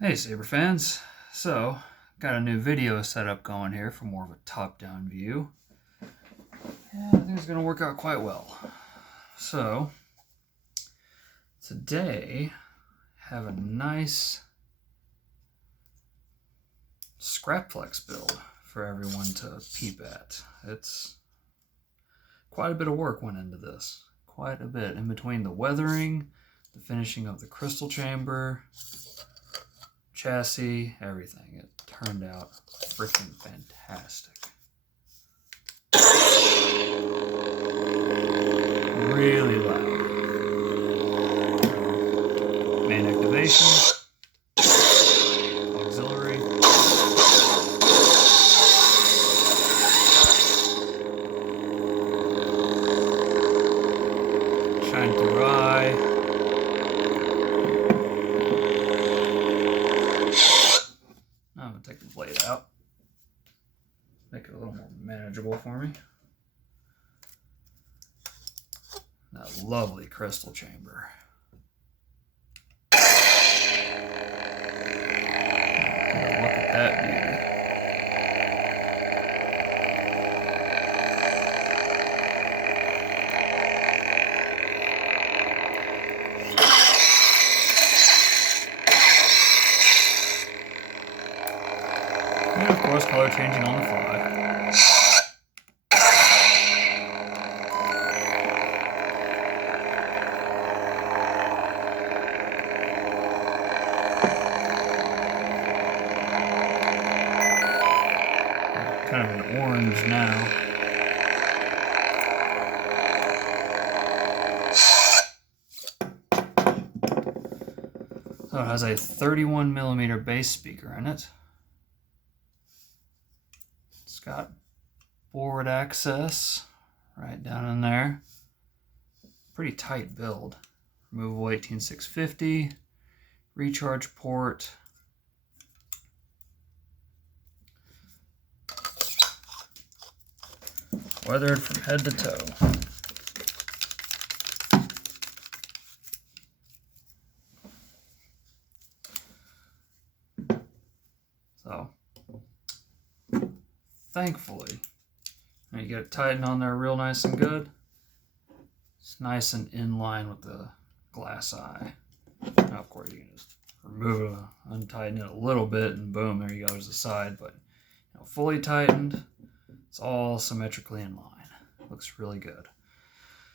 Hey Saber fans, so got a new video setup going here for more of a top-down view. Yeah, I think it's going to work out quite well. So today have a nice Scrapflex build for everyone to peep at. It's quite a bit of work went into this, quite a bit in between the weathering, the finishing of the crystal chamber, chassis, everything. It turned out freaking fantastic. Really loud. Main activation, auxiliary, shine through eye. I'm gonna take the blade out, make it a little more manageable for me. That lovely crystal chamber. Look at that beauty. And of course, color changing on the fly. Kind of an orange now. So it has a 31mm bass speaker in it. It's got forward access right down in there. Pretty tight build. Removable 18650, recharge port. Weathered from head to toe. So, thankfully, you get it tightened on there real nice and good. It's nice and in line with the glass eye. Now, of course, you can just remove it, untighten it a little bit, and boom, there you go, there's the side. But fully tightened, it's all symmetrically in line. Looks really good.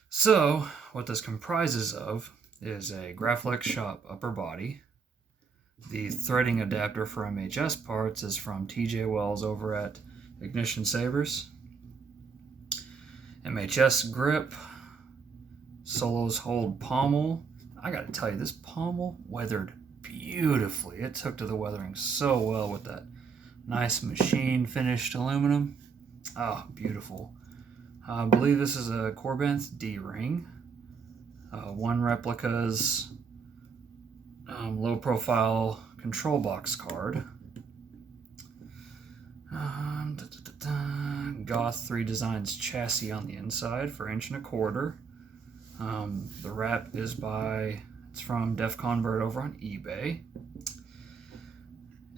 So, what this comprises of is a Scrapflex shop upper body. The threading adapter for MHS parts is from TJ Wells over at Ignition Sabers. MHS grip, Solos hold pommel. I gotta tell you, this pommel weathered beautifully. It took to the weathering so well with that nice machine finished aluminum. Oh, beautiful. I believe this is a Corbenth D-ring. One replica's low profile control box card. Goth 3 Designs chassis on the inside for 1.25 inch. The wrap is it's from Def Convert over on eBay.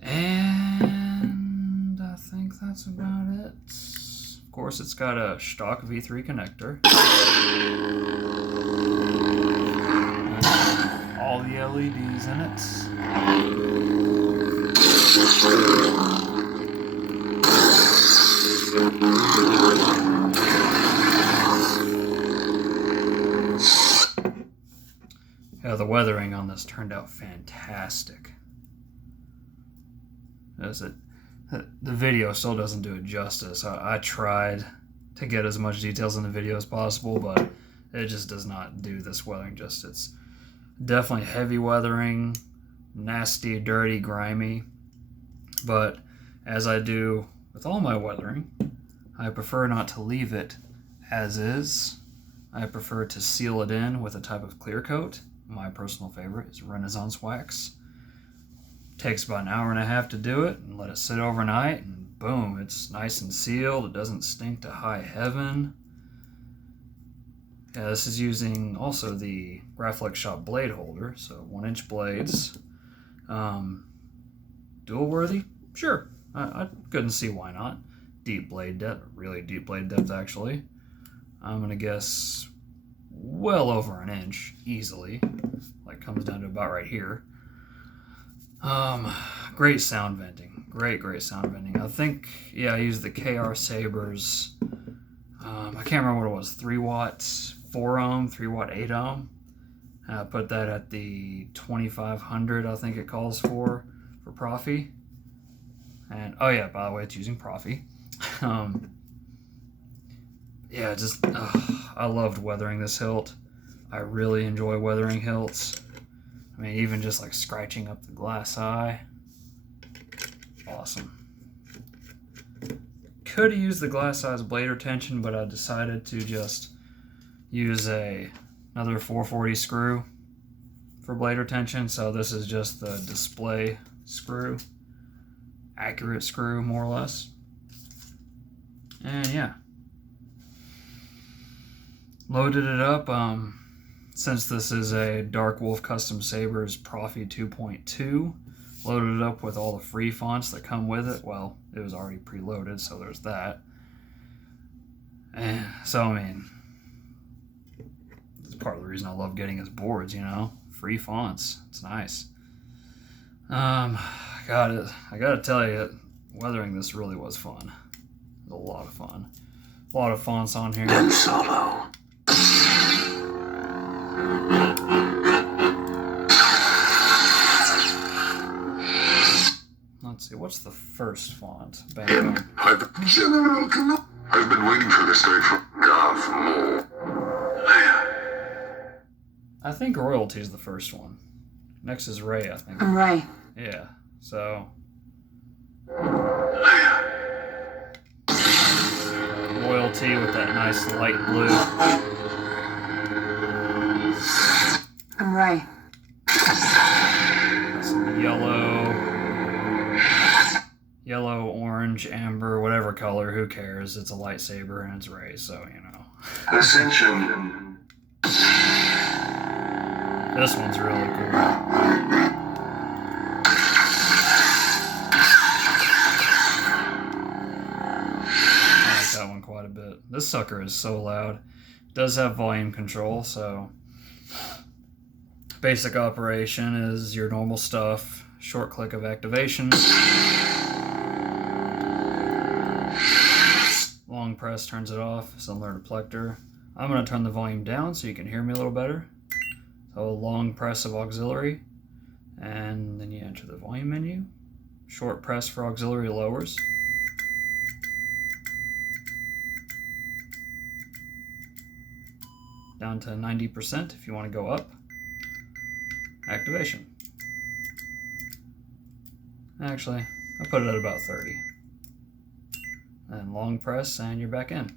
And I think that's about it. Of course, it's got a stock V3 connector. And all the LEDs in it. Yeah, the weathering on this turned out fantastic. The video still doesn't do it justice. I tried to get as much details in the video as possible, but it just does not do this weathering justice. Definitely heavy weathering, nasty, dirty, grimy. But as I do with all my weathering, I prefer not to leave it as is. I prefer to seal it in with a type of clear coat. My personal favorite is Renaissance wax. Takes about an hour and a half to do it and let it sit overnight, and boom, it's nice and sealed. It doesn't stink to high heaven. Yeah, this is using also the Scrapflex Shop blade holder, so 1-inch blades. dual worthy? Sure, I couldn't see why not. Deep blade depth, really deep blade depth actually. I'm gonna guess well over an inch, easily. Like comes down to about right here. Great sound venting. Great sound venting. I think, yeah, I used the KR Sabers. I can't remember what it was, 3 watt 4 ohm, 3 watt 8 ohm. I put that at the 2500, I think it calls for Profi. And, oh yeah, by the way, it's using Profi. Yeah, just, I loved weathering this hilt. I really enjoy weathering hilts. I mean, even just like scratching up the glass eye. Awesome. Could have used the glass eye's blade retention, but I decided to just use another 440 screw for blade retention. So this is just the display screw. Accurate screw, more or less. And yeah. Loaded it up. Since this is a Dark Wolf Custom Sabers Profi 2.2, loaded it up with all the free fonts that come with it. Well, it was already preloaded, so there's that. And so, I mean, it's part of the reason I love getting his boards, you know? Free fonts. It's nice. I gotta tell you, weathering this really was fun. It was a lot of fun. A lot of fonts on here. Ben Solo. Let's see, what's the first font? General Kenobi. I've been waiting for this day for Goth more. I think Royalty is the first one. Next is Ray, I think. I'm Ray. Yeah, so... Royalty with that nice light blue. I'm Ray. Some yellow, orange, amber, whatever color, who cares? It's a lightsaber and it's Ray, so, you know. Ascension. This one's really cool. I like that one quite a bit. This sucker is so loud. It does have volume control, so... Basic operation is your normal stuff. Short click of activation. Long press turns it off, similar to Plector. I'm going to turn the volume down so you can hear me a little better. So long press of auxiliary, and then you enter the volume menu. Short press for auxiliary lowers. Down to 90% if you want to go up. Activation. Actually, I put it at about 30. And long press, and you're back in.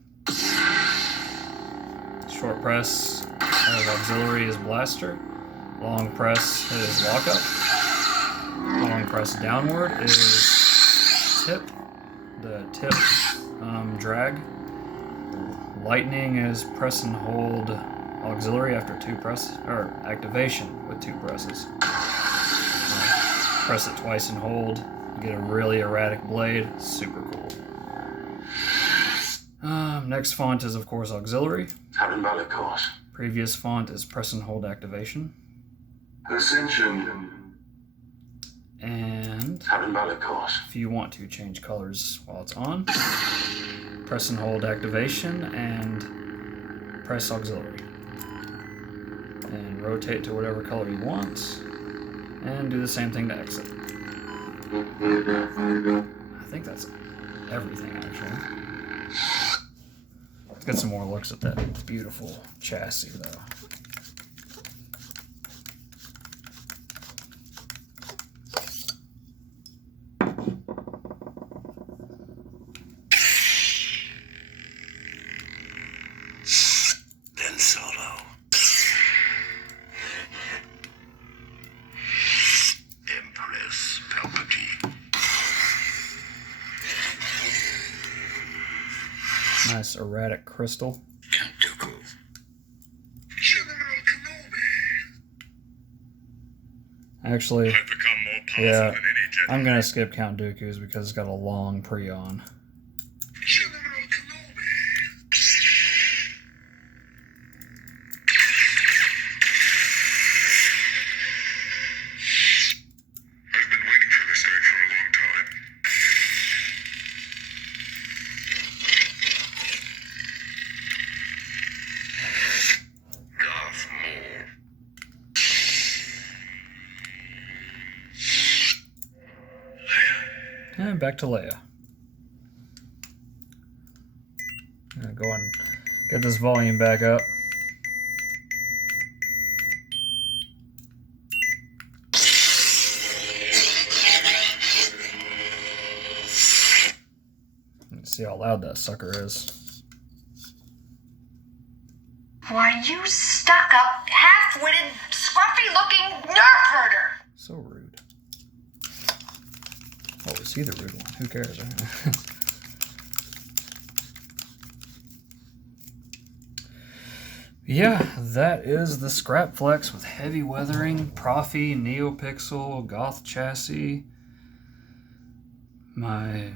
Short press of auxiliary is blaster. Long press is lockup. Long press downward is tip. The tip drag. Lightning is press and hold auxiliary after 2 press, or activation with 2 presses. Press it twice and hold. You get a really erratic blade. Super cool. Next font is, of course, auxiliary. Previous font is press and hold activation. Ascension. And if you want to change colors while it's on, press and hold activation and press auxiliary. And rotate to whatever color you want. And do the same thing to exit. I think that's everything, actually. Let's get some more looks at that beautiful chassis, though. Ben Solo. Empress Palpatine. Nice erratic crystal. Dooku. General Kenobi. Actually, I've become more powerful yeah, than any I'm gonna skip Count Dooku's because it's got a long pre-on. General Kenobi. I've been waiting for this day for a long time. Goth Maul. And back to Leia. I'm gonna go and get this volume back up. Let's see how loud that sucker is. Why, you stuck-up, half-witted, scruffy-looking nerf herder! So rude. Oh, is he the rude one? Who cares? Right? Yeah, that is the Scrapflex with heavy weathering, Profi, NeoPixel, Goth chassis. My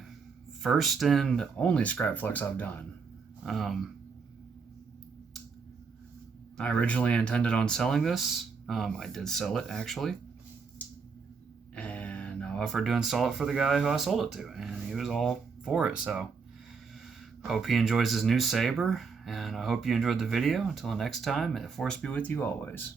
first and only Scrapflex I've done. I originally intended on selling this. I did sell it, actually. And I offered to install it for the guy who I sold it to, and he was all for it, so hope he enjoys his new saber, and I hope you enjoyed the video. Until next time, may the Force be with you always.